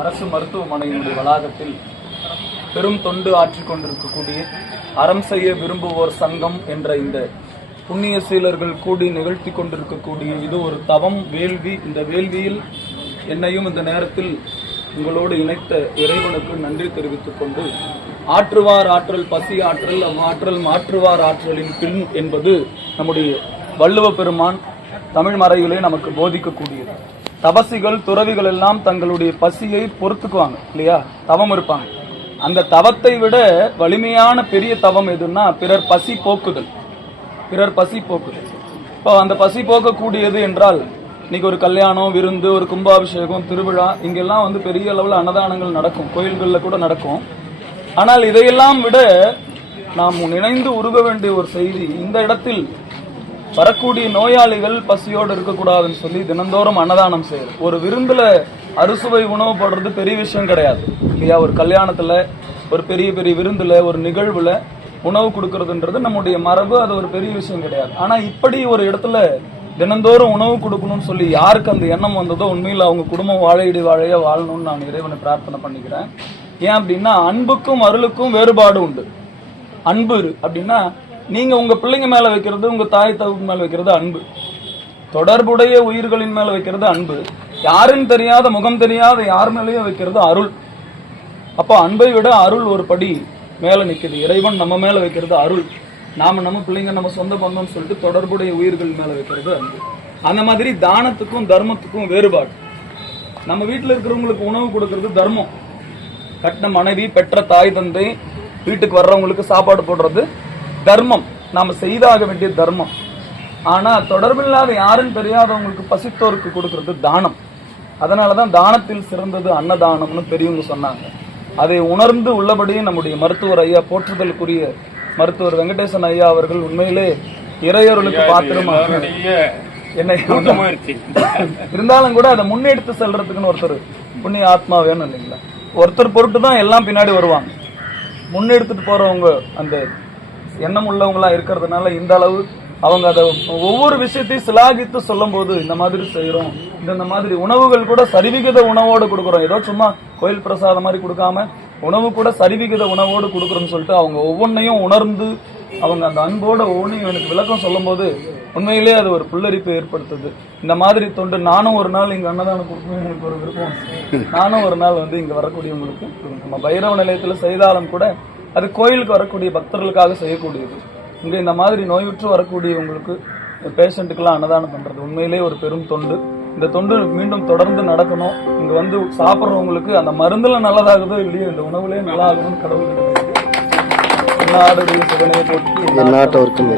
அரசு மருத்துவமனையினுடைய வளாகத்தில் பெரும் தொண்டு ஆற்றிக் கொண்டிருக்கக்கூடிய அறம் செய்ய விரும்புவோர் சங்கம் என்ற இந்த புண்ணிய சீலர்கள் கூடி நிகழ்த்தி கொண்டிருக்கக்கூடிய இது ஒரு தவம் வேள்வி. இந்த வேள்வியில் என்னையும் இந்த நேரத்தில் உங்களோடு இணைத்த இறைவனுக்கு நன்றி தெரிவித்துக் கொண்டு ஆற்றுவார் ஆற்றல் பசி ஆற்றல் ஆற்றல் மாற்றுவார் ஆற்றலின் பின் என்பது நம்முடைய வள்ளுவ பெருமான் தமிழ் மறையிலே நமக்கு போதிக்கக்கூடியது. தபசிகள் துறவிகள் எல்லாம் தங்களுடைய பசியை பொறுத்துக்குவாங்க இல்லையா? தவம் இருப்பாங்க. அந்த தவத்தை விட வலிமையான பெரிய தவம் எதுன்னா பிறர் பசி போக்குதல். பிறர் பசி போக்குதல். இப்போ அந்த பசி போக்கக்கூடியது என்றால் இன்னைக்கு ஒரு கல்யாணம் விருந்து ஒரு கும்பாபிஷேகம் திருவிழா இங்கெல்லாம் வந்து பெரிய அளவில் அன்னதானங்கள் நடக்கும். கோயில்களில் கூட நடக்கும். ஆனால் இதையெல்லாம் விட நாம் நினைந்து உருக வேண்டிய ஒரு செய்தி இந்த இடத்தில் வரக்கூடிய நோயாளிகள் பசியோடு இருக்கக்கூடாதுன்னு சொல்லி தினந்தோறும் அன்னதானம் செய்யறது. ஒரு விருந்தில் அறுசுவை உணவு போடுறது பெரிய விஷயம் கிடையாது. இல்லையா? ஒரு கல்யாணத்தில் ஒரு பெரிய பெரிய விருந்தில் ஒரு நிகழ்வில் உணவு கொடுக்கறதுன்றது நம்முடைய மரபு அது ஒரு பெரிய விஷயம் கிடையாது. ஆனால் இப்படி ஒரு இடத்துல தினந்தோறும் உணவு கொடுக்கணும்னு சொல்லி யாருக்கு அந்த எண்ணம் வந்ததோ உண்மையில் அவங்க குடும்பம் வாழையடி வாழைய வாழணும்னு நான் இறைவனை பிரார்த்தனை பண்ணிக்கிறேன். ஏன் அப்படின்னா அன்புக்கும் அருளுக்கும் வேறுபாடு உண்டு. அன்பு அப்படின்னா நீங்கள் உங்கள் பிள்ளைங்க மேலே வைக்கிறது உங்கள் தாய் தகுப்பு மேலே வைக்கிறது அன்பு. தொடர்புடைய உயிர்களின் மேலே வைக்கிறது அன்பு. யாருன்னு தெரியாத முகம் தெரியாத யார் மேலேயும் வைக்கிறது அருள். அப்போ அன்பை விட அருள் ஒரு படி மேலே நிற்குது இறைவன் நம்ம மேலே வைக்கிறது அருள். நாம நம்ம பிள்ளைங்க நம்ம சொந்த பந்தம்னு சொல்லிட்டு தொடர்புடைய உயிர்கள் மேலே வைக்கிறது அன்பு. அந்த மாதிரி தானத்துக்கும் தர்மத்துக்கும் வேறுபாடு. நம்ம வீட்டில் இருக்கிறவங்களுக்கு உணவு கொடுக்கறது தர்மம். கட்டின மனைவி பெற்ற தாய் தந்தை வீட்டுக்கு வர்றவங்களுக்கு சாப்பாடு போடுறது தர்மம். நாம செய்தாக வேண்டிய தர்மம். ஆனா தொடர்பில்லாத யாருன்னு தெரியாதவங்களுக்கு பசித்தோருக்கு கொடுக்கறது தானம். அதனாலதான் தானத்தில் சிறந்தது அன்னதானம்னு பெரியவங்க சொன்னாங்க. அதை உணர்ந்து உள்ளபடியே நம்முடைய மருத்துவர் ஐயா போற்றுதலுக்குரிய மருத்துவர் வெங்கடேசன் ஐயா அவர்கள் உண்மையிலே இறையருளுக்கு பாத்திரமாக என்னை இருந்தாலும் கூட அதை முன்னெடுத்து செல்றதுக்குன்னு ஒருத்தர் புண்ணிய ஆத்மா வேணும் இல்லைங்களா? ஒருத்தர் பொருட்டு தான் எல்லாம் பின்னாடி வருவாங்க. முன்னெடுத்துட்டு போறவங்க அந்த எண்ணம் உள்ளவங்களா இருக்கிறதுனால இந்த அளவு அவங்க அதை ஒவ்வொரு விஷயத்தையும் சிலாகித்து சொல்லும் போது இந்த மாதிரி செய்யறோம் இந்த மாதிரி உணவுகள் கூட சரிவிகித உணவோடு கொடுக்குறோம். ஏதோ சும்மா கோயில் பிரசாதம் மாதிரி கொடுக்காம உணவு கூட சரிவிகித உணவோடு கொடுக்குறோம்னு சொல்லிட்டு அவங்க ஒவ்வொன்றையும் உணர்ந்து அவங்க அந்த அன்போட ஒவ்வொன்றையும் எனக்கு விளக்கம் சொல்லும்போது உண்மையிலேயே அது ஒரு புல்லரிப்பு ஏற்படுத்துது. இந்த மாதிரி தொண்டு நானும் ஒரு நாள் இங்க அன்னதானம் கொடுக்கணும் எனக்கு ஒரு விருப்பம். நானும் ஒரு நாள் வந்து இங்க வரக்கூடியவங்களுக்கு நம்ம பைரவ நிலையத்துல செய்தாலும் கூட அது கோயிலுக்கு வரக்கூடிய பக்தர்களுக்காக செய்யக்கூடியது. இங்கே இந்த மாதிரி நோயுற்று வரக்கூடியவங்களுக்கு பேஷண்ட்டுக்கெல்லாம் அன்னதானம் பண்ணுறது உண்மையிலேயே ஒரு பெரும் தொண்டு. இந்த தொண்டு மீண்டும் தொடர்ந்து நடக்கணும். இங்கே வந்து சாப்பிட்றவங்களுக்கு அந்த மருந்தில் நல்லதாகுதோ இல்லையோ இந்த உணவுலேயே நல்லா ஆகணும்னு கடவுள் நாடுடைய சிவனையை போட்டு எந்நாட்டவருக்கும்